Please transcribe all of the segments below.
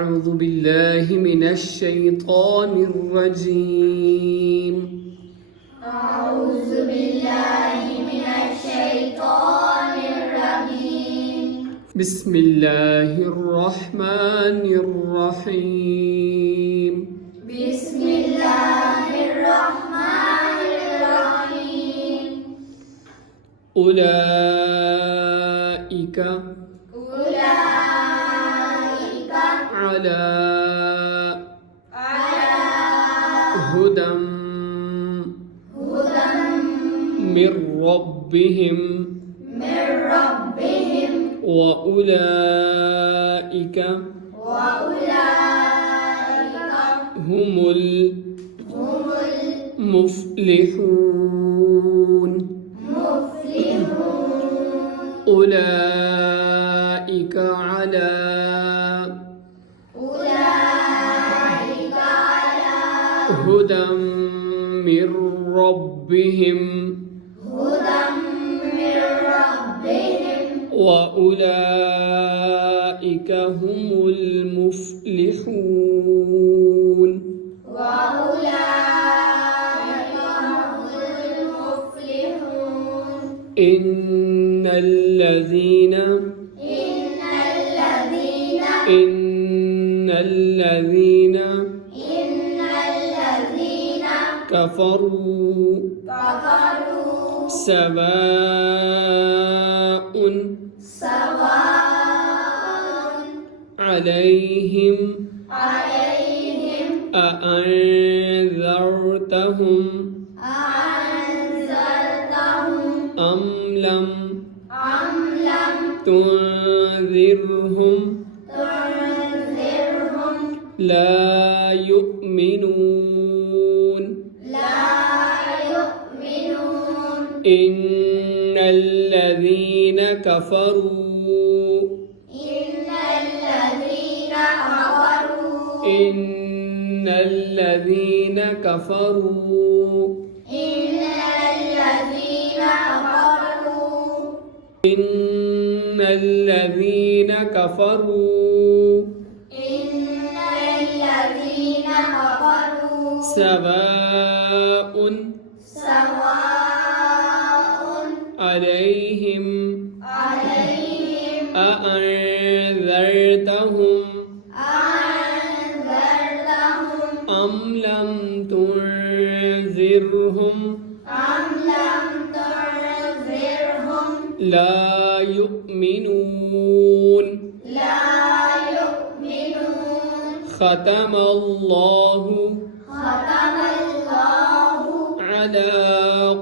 أعوذ بالله من الشيطان الرجيم. أعوذ بالله من الشيطان الرجيم. بسم الله الرحمن الرحيم. بسم الله الرحمن الرحيم. أولئك على هدى من ربهم وأولئك هم المفلحون. أولئك على هدى من ربهم وأولئك هم المفلحون. إن الذين كفروا سواء عليهم أأنذرتهم أم لم تنذرهم لا يؤمنون. إن الذين كفروا سواء عليهم أأنذرتهم أم لم تنذرهم لا يؤمنون. ختم الله على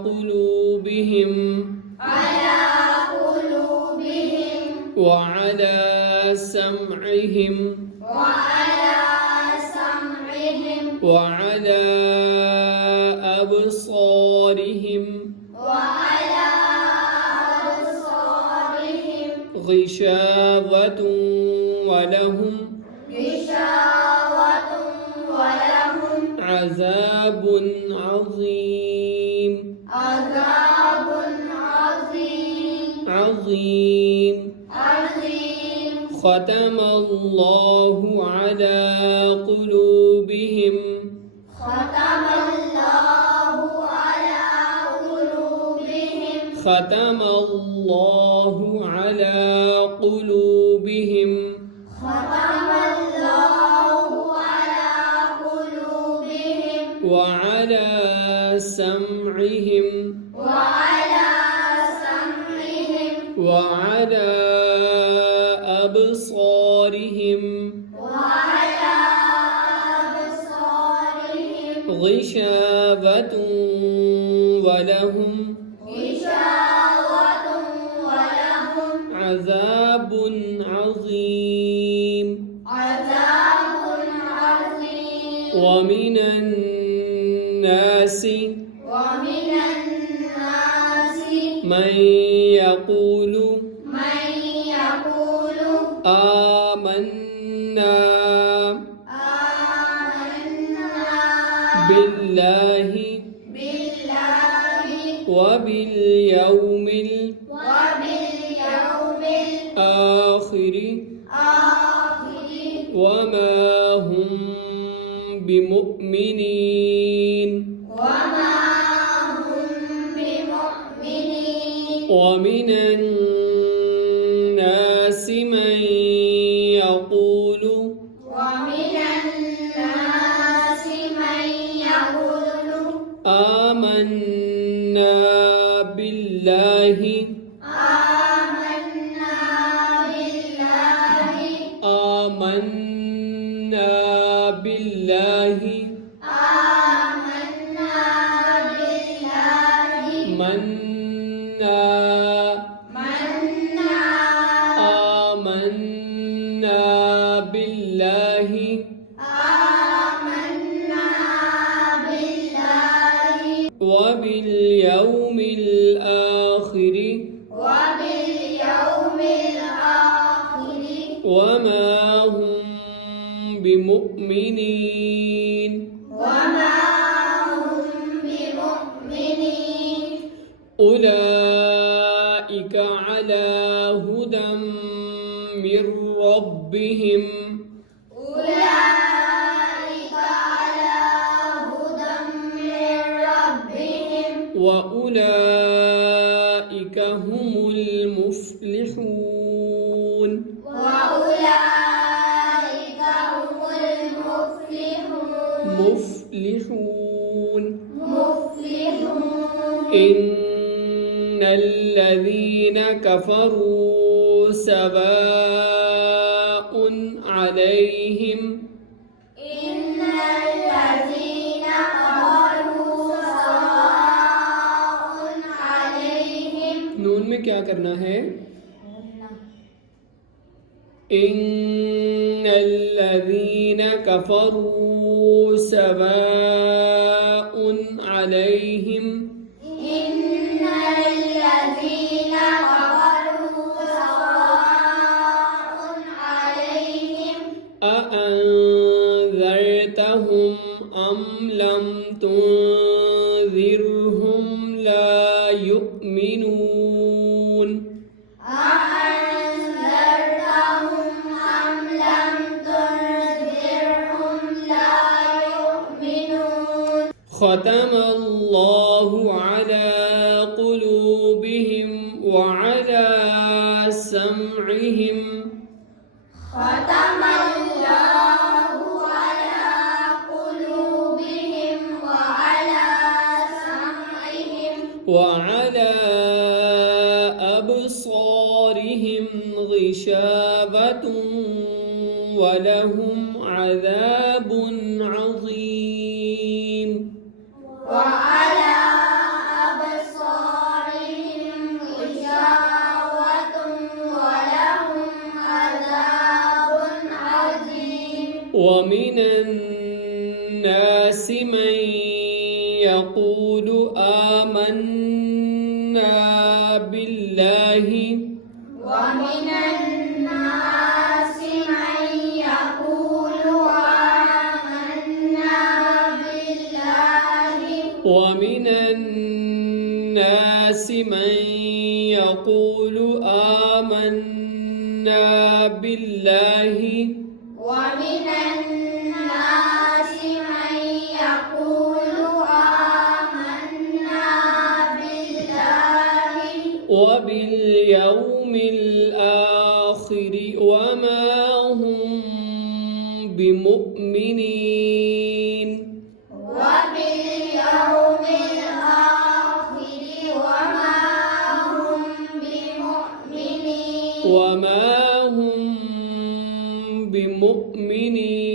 قلوبهم وعلى سمعهم وعلى أبصارهم غشاوة ولهم عذاب عظيم. ختم الله على قلوبهم وعلى سمعهم وعلى أبصارهم غشاوة ولهم عذاب عظيم. ومن الناس من يقول آمنا بالله وباليوم الآخر وما هم بمؤمنين ومن الناس من يقول آمنا بالله آمنا بالله منا آمنا بالله وباليوم الآخر وما هم بمؤمنين أولئك على هدى من ربهم وأولئك هم المفلحون إن الذين كفروا سواء عليهم नून में क्या करना है إن الذين كفروا سواء عليهم أأنذرتهم أم لم تنذرهم لا يؤمنون ختم الله على قلوبهم وعلى سمعهم وعلى أبصارهم غشاوة ولهم عذاب عظيم ومن الناس من يقول آمنا بالله ومن الناس من يقول آمنا بالله وباليوم الآخر وما هم بمؤمنين وما هم بمؤمنين